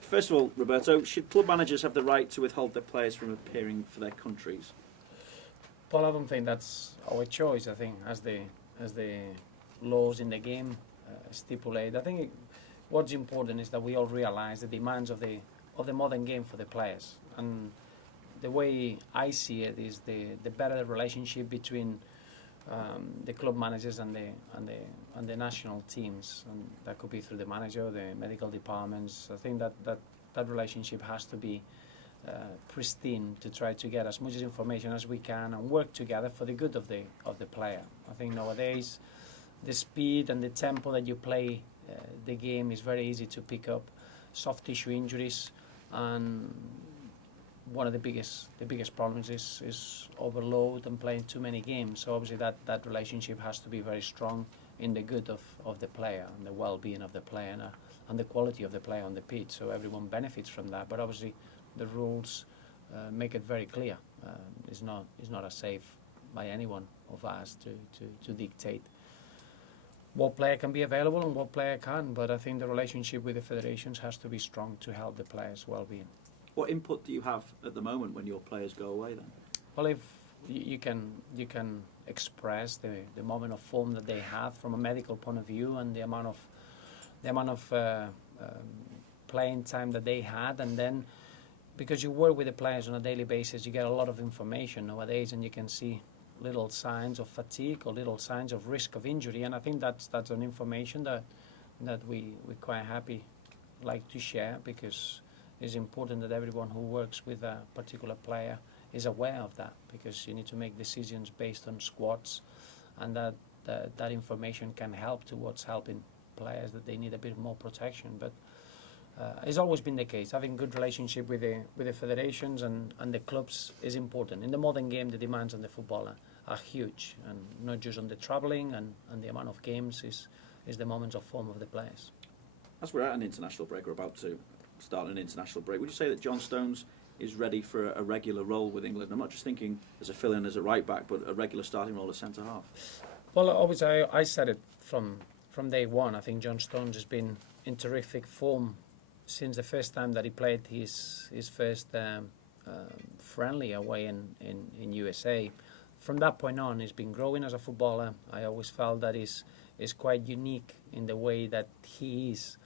First of all, Roberto, should club managers have the right to withhold their players from appearing for their countries? Well, I don't think that's our choice. I think as the laws in the game stipulate. I think what's important is that we all realise the demands of the modern game for the players, and the way I see it is the better relationship between the club managers and the national teams, and that could be through the manager, the medical departments. I think that relationship has to be pristine to try to get as much information as we can and work together for the good of the player. I think nowadays the speed and the tempo that you play the game is very easy to pick up soft tissue injuries, and one of the biggest problems is overload and playing too many games. So obviously that relationship has to be very strong in the good of the player and the well-being of the player and the quality of the player on the pitch. So everyone benefits from that. But obviously the rules make it very clear. It's not as safe by anyone of us to dictate what player can be available and what player can't. But I think the relationship with the federations has to be strong to help the players' well-being. What input do you have at the moment when your players go away then? Well, if you can express the moment of form that they have from a medical point of view, and the amount of playing time that they had, and then because you work with the players on a daily basis, you get a lot of information nowadays, and you can see little signs of fatigue or little signs of risk of injury, and I think that's an information that we're quite happy like to share, because it's important that everyone who works with a particular player is aware of that, because you need to make decisions based on squads, and that information can help towards helping players that they need a bit more protection. But it's always been the case. Having good relationship with the federations and the clubs is important. In the modern game, the demands on the footballer are huge, and not just on the travelling and the amount of games is the moments of form of the players. As we're at an international break, we're about to start an international break, would you say that John Stones is ready for a regular role with England? I'm not just thinking as a fill-in as a right back, but a regular starting role as centre half. Well, obviously I said it from day one. I think John Stones has been in terrific form since the first time that he played his first friendly away in USA. From that point on, he's been growing as a footballer. I always felt that he's quite unique in the way that he is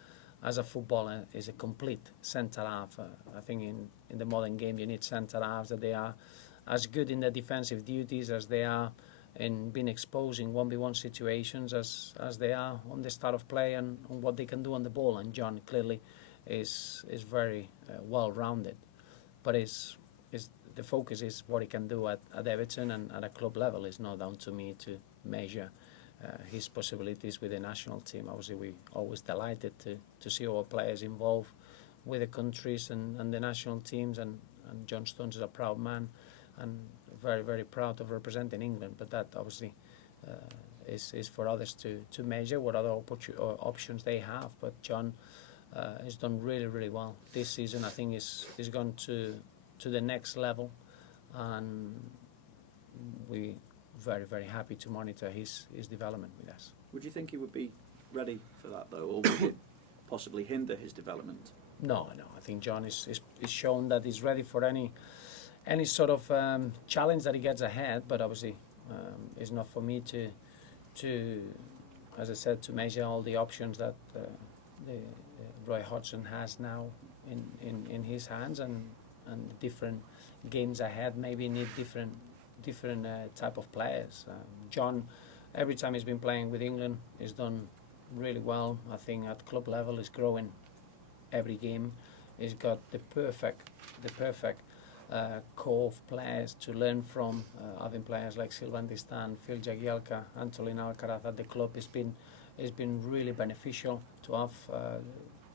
as a footballer. Is a complete centre-half. I think in the modern game you need centre-halves that they are as good in their defensive duties as they are in being exposed in 1v1 situations as they are on the start of play and on what they can do on the ball. And John clearly is very well-rounded. But the focus is what he can do at Everton and at a club level. It's not down to me to measure his possibilities with the national team. Obviously, we're always delighted to see our players involved with the countries and the national teams, and John Stones is a proud man and very, very proud of representing England. But that obviously is for others to measure what other options they have. But John has done really, really well this season. I think he's gone to the next level, and we very, very happy to monitor his development with us. Would you think he would be ready for that, though, or would it possibly hinder his development? No. I think John is shown that he's ready for any sort of challenge that he gets ahead. But obviously, it's not for me to, as I said, to measure all the options that Roy Hodgson has now in his hands, and different games ahead maybe need different type of players. John, every time he's been playing with England, he's done really well. I think at club level he's growing every game. He's got the perfect core of players to learn from. Having players like Sylvain Distin, Phil Jagielka, Antolin Alcaraz at the club has been really beneficial. To have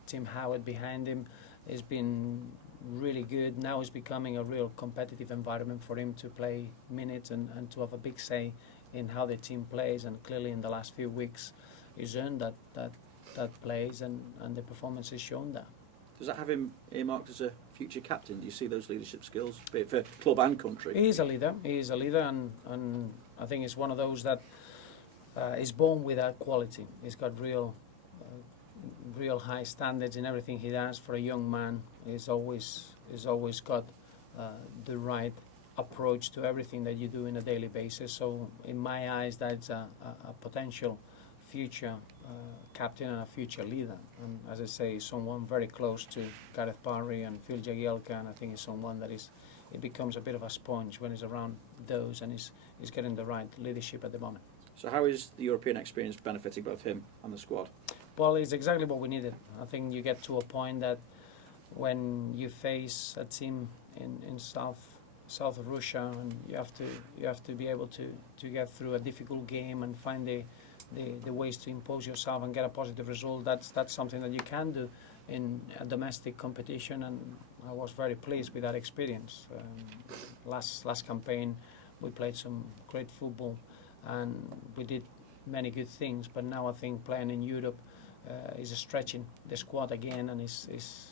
Tim Howard behind him has been really good. Now it's becoming a real competitive environment for him to play minutes and to have a big say in how the team plays, and clearly in the last few weeks he's earned that plays, and the performance has shown that. Does that have him earmarked as a future captain? Do you see those leadership skills, be it for club and country? He is a leader, and I think he's one of those that is born with that quality. He's got real real high standards in everything he does. For a young man, he's always got the right approach to everything that you do on a daily basis. So in my eyes, that's a potential future captain and a future leader. And as I say, someone very close to Gareth Barry and Phil Jagielka, and I think he's someone that it becomes a bit of a sponge when he's around those, and he's getting the right leadership at the moment. So how is the European experience benefiting both him and the squad? Well, it's exactly what we needed. I think you get to a point that when you face a team in south of Russia, and you have to be able to get through a difficult game and find the ways to impose yourself and get a positive result. That's something that you can do in a domestic competition, and I was very pleased with that experience. Last campaign, we played some great football, and we did many good things. But now I think playing in Europe is stretching the squad again, and is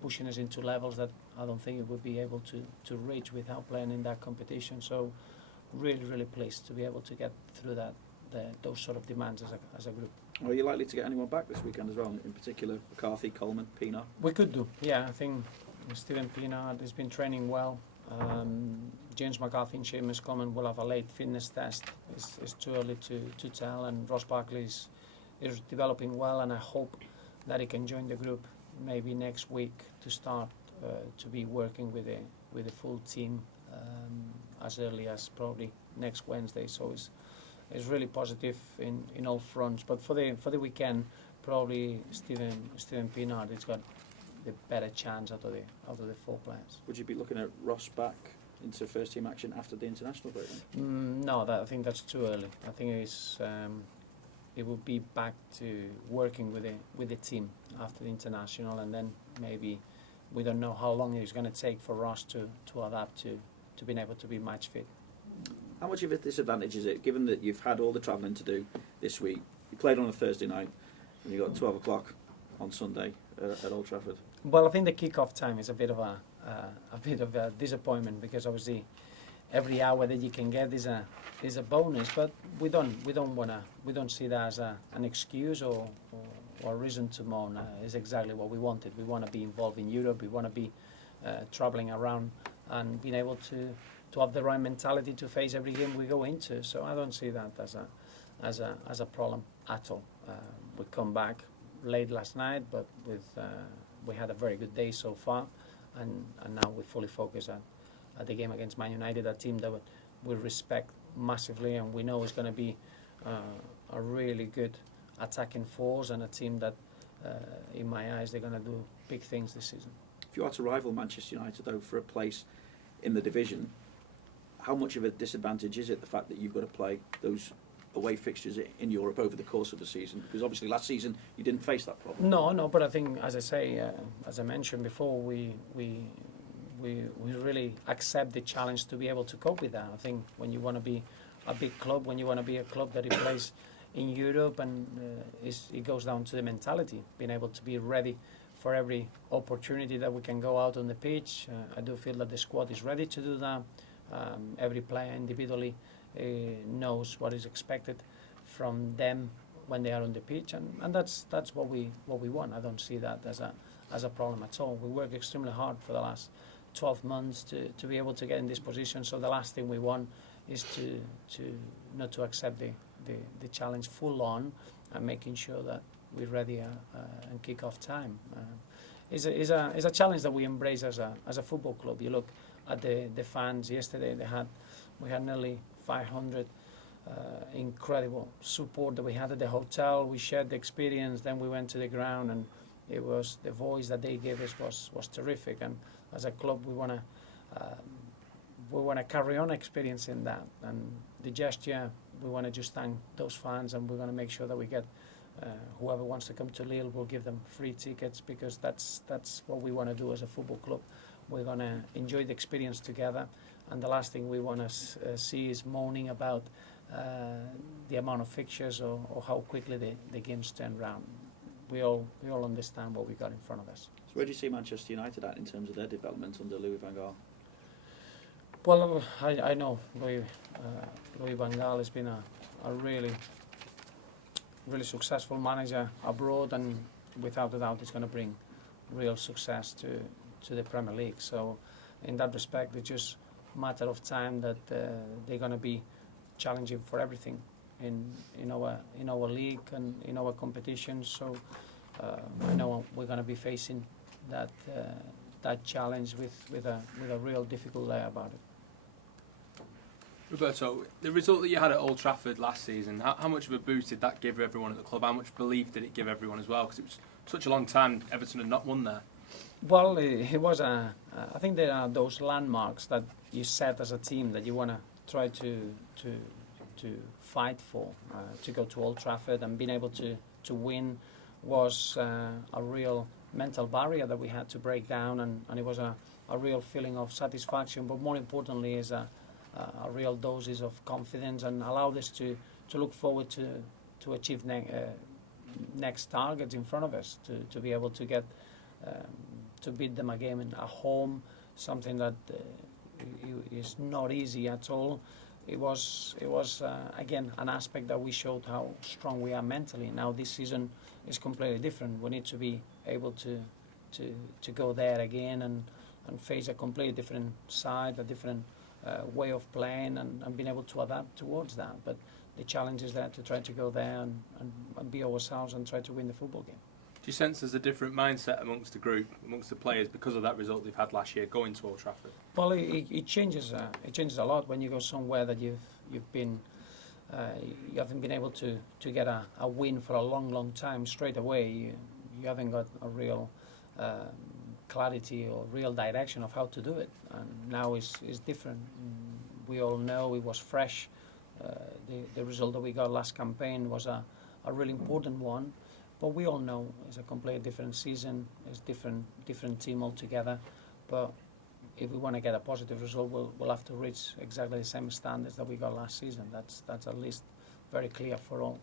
pushing us into levels that I don't think it would be able to reach without playing in that competition. So really pleased to be able to get through those sort of demands as a group. Are you likely to get anyone back this weekend as well, in particular McCarthy, Coleman, Pienaar? We could do, yeah. I think Stephen Pienaar has been training well. James McCarthy and Seamus Coleman will have a late fitness test. It's too early to tell, and Ross Barkley is developing well, and I hope that he can join the group maybe next week to start to be working with the full team as early as probably next Wednesday. So it's really positive in all fronts. But for the weekend, probably Stephen Pienaar has got the better chance out of the four players. Would you be looking at Ross back into first team action after the international break then? No, I think that's too early. I think it will be back to working with the team after the international, and then maybe we don't know how long it's going to take for Ross to adapt to being able to be match fit. How much of a disadvantage is it, given that you've had all the travelling to do this week? You played on a Thursday night, and you got 12 o'clock on Sunday at Old Trafford. Well, I think the kick-off time is a bit of a disappointment, because obviously every hour that you can get is a bonus. But we don't see that as an excuse or reason to moan. It's exactly what we wanted. We want to be involved in Europe. We want to be travelling around and being able to have the right mentality to face every game we go into. So I don't see that as a problem at all. We come back late last night, but we had a very good day so far, and now we fully focus at the game against Man United, a team that we respect massively, and we know is going to be a really good attacking force, and a team that, in my eyes, they're going to do big things this season. If you are to rival Manchester United, though, for a place in the division, how much of a disadvantage is it, the fact that you've got to play those away fixtures in Europe over the course of the season? Because obviously last season you didn't face that problem. No, but I think, as I say, as I mentioned before, we really accept the challenge to be able to cope with that. I think when you want to be a big club, when you want to be a club that plays in Europe, and it goes down to the mentality, being able to be ready for every opportunity that we can go out on the pitch. I do feel that the squad is ready to do that. Every player individually knows what is expected from them when they are on the pitch, and that's what we want. I don't see that as a problem at all. We work extremely hard for the last 12 months to be able to get in this position. So the last thing we want is to not to accept the challenge full on, and making sure that we're ready and kick off time. It's a challenge that we embrace as a football club. You look at the fans yesterday. We had nearly 500 incredible support that we had at the hotel. We shared the experience. Then we went to the ground, and it was the voice that they gave us was terrific. And as a club, we want to carry on experiencing that. And the gesture, we want to just thank those fans, and we're going to make sure that we get whoever wants to come to Lille, we'll give them free tickets, because that's what we want to do as a football club. We're going to enjoy the experience together, and the last thing we want to see is moaning about the amount of fixtures or how quickly the games turn around. We all understand what we got in front of us. So where do you see Manchester United at in terms of their development under Louis van Gaal? Well, I know Louis van Gaal has been a really successful manager abroad, and without a doubt, is going to bring real success to the Premier League. So, in that respect, it's just a matter of time that they're going to be challenging for everything in our league and in our competition. So, I know we're going to be facing that challenge with a real difficult layer about it. Roberto, the result that you had at Old Trafford last season, how much of a boost did that give everyone at the club? How much belief did it give everyone as well? Because it was such a long time Everton had not won there. Well, it was I think there are those landmarks that you set as a team that you want to try to fight for. To go to Old Trafford and being able to win was a real mental barrier that we had to break down, and it was a real feeling of satisfaction. But more importantly, is a real doses of confidence, and allowed us to look forward to achieve next targets in front of us, to be able to get to beat them again at home, something that is not easy at all. It was again an aspect that we showed how strong we are mentally. Now this season is completely different. We need to be able to go there again and face a completely different side, a different way of playing, and being able to adapt towards that. But the challenge is there to try to go there and be ourselves and try to win the football game. Do you sense there's a different mindset amongst the group, amongst the players, because of that result they've had last year going to Old Trafford? Well, it changes. It changes a lot when you go somewhere that you've been. You haven't been able to get a win for a long time straight away. You haven't got a real clarity or real direction of how to do it. And now is different. We all know it was fresh. The result that we got last campaign was a really important one. But we all know it's a completely different season. It's different team altogether. But if we want to get a positive result, we'll have to reach exactly the same standards that we got last season. That's at least very clear for all.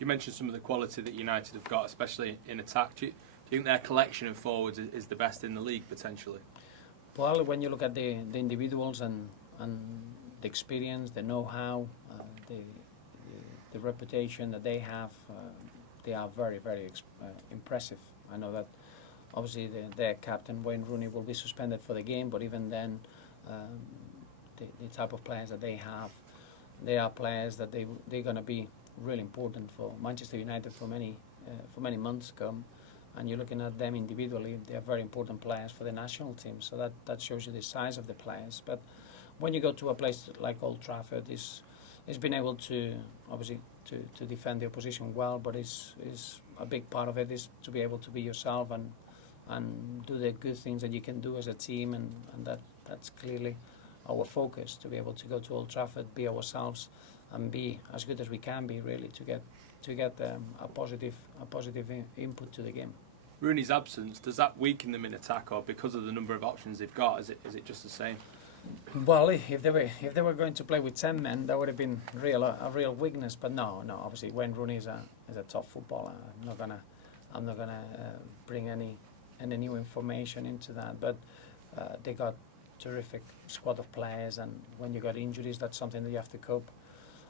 You mentioned some of the quality that United have got, especially in attack. Do you think their collection of forwards is the best in the league, potentially? Well, when you look at the individuals and the experience, the know-how, the reputation that they have, they are very impressive. I know that obviously their captain, Wayne Rooney, will be suspended for the game, but even then, the type of players that they have, they are players that they're going to be really important for Manchester United for many months to come. And you're looking at them individually, they are very important players for the national team. So that shows you the size of the players. But when you go to a place like Old Trafford, it's been able to obviously to defend the opposition well, but is a big part of it is to be able to be yourself and do the good things that you can do as a team, and that's clearly our focus, to be able to go to Old Trafford, be ourselves, and be as good as we can be, really, to get a positive input to the game. Rooney's absence, does that weaken them in attack, or because of the number of options they've got, is it just the same? Well, if they were going to play with 10 men, that would have been a real weakness. But no. Obviously, Wayne Rooney is a top footballer. I'm not gonna bring any new information into that. But they got terrific squad of players, and when you got injuries, that's something that you have to cope.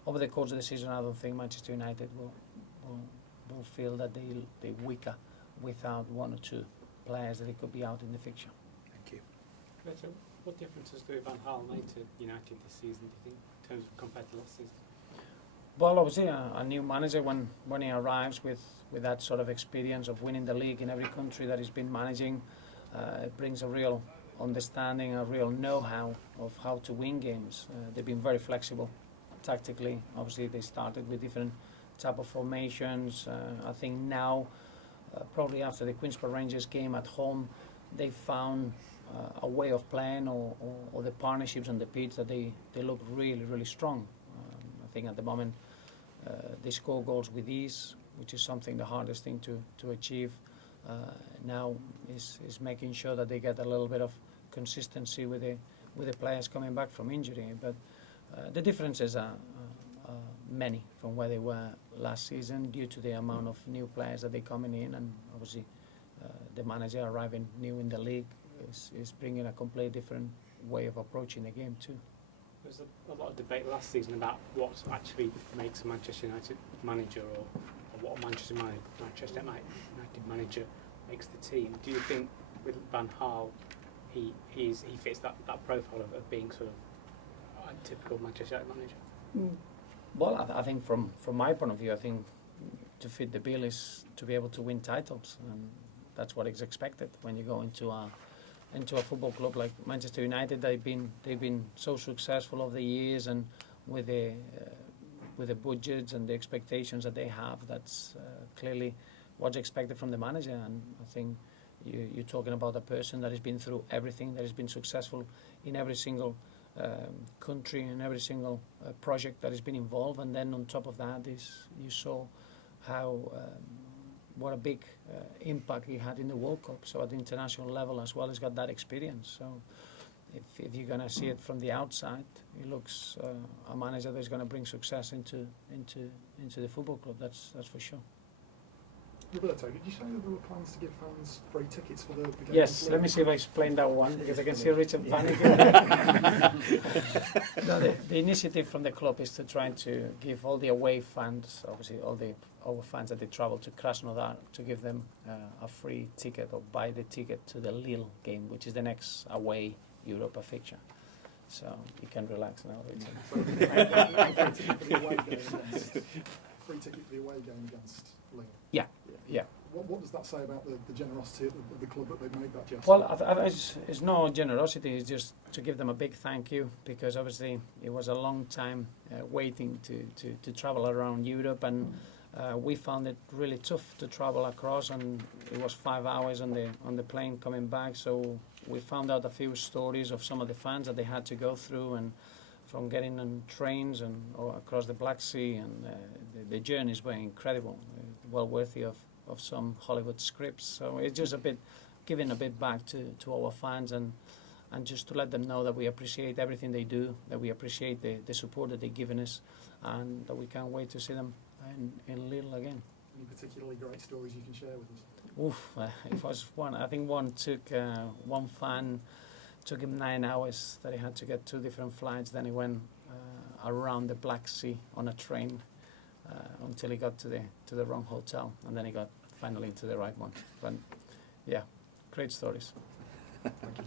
Over the course of the season, I don't think Manchester United will feel that they're weaker without one or two players that they could be out in the fixture. Thank you. Roberto, what differences do Van Gaal make to United this season, do you think, in terms of compared to last season? Well, obviously, a new manager, when he arrives with that sort of experience of winning the league in every country that he's been managing, it brings a real understanding, a real know-how of how to win games. They've been very flexible tactically. Obviously, they started with different type of formations. I think now, probably after the Queen's Park Rangers game at home, they found a way of playing or the partnerships on the pitch that they look really strong. I think at the moment they score goals with ease, which is something the hardest thing to achieve. Now is making sure that they get a little bit of consistency with the players coming back from injury. But the differences are many from where they were last season due to the amount of new players that they're coming in, and obviously the manager arriving new in the league is bringing a completely different way of approaching the game too. There was a lot of debate last season about what actually makes a Manchester United manager, or what a Manchester United active manager makes the team. Do you think with Van Gaal, he fits that profile of being sort of a typical Manchester United manager? Well, I think from my point of view, I think to fit the bill is to be able to win titles, and that's what is expected when you go into a football club like Manchester United. They've been so successful over the years, and with the budgets and the expectations that they have, that's clearly what's expected from the manager. And I think you're talking about a person that has been through everything, that has been successful in every single country and every single project that has been involved. And then on top of that is you saw how what a big impact he had in the World Cup. So at the international level as well, he's got that experience. So if you're going to see it from the outside, he looks a manager that's going to bring success into the football club. That's for sure. Roberto, did you say that there were plans to give fans free tickets for the game? Yes, let me see if I explain that one, because I can see Richard panicking. No, the initiative from the club is to try to give all the away fans, obviously all the our fans that they travel to Krasnodar, to give them a free ticket or buy the ticket to the Lille game, which is the next away Europa fixture. So you can relax now, Richard. Free ticket for the away game against Lille. Yeah, yeah. What does that say about the generosity of the club that they've made that gesture? Well, it's no generosity. It's just to give them a big thank you, because obviously it was a long time waiting to travel around Europe, and we found it really tough to travel across, and it was 5 hours on the plane coming back. So we found out a few stories of some of the fans that they had to go through, and from getting on trains and or across the Black Sea, and the journeys were incredible, well worthy of some Hollywood scripts. So it's just a bit giving a bit back to our fans, and just to let them know that we appreciate everything they do, that we appreciate the support that they've given us, and that we can't wait to see them in Lille again. Any particularly great stories you can share with us? It was one. I think one fan took him 9 hours that he had to get 2 different flights. Then he went around the Black Sea on a train until he got to the wrong hotel, and then he got finally to the right one. But yeah, great stories. Thank you.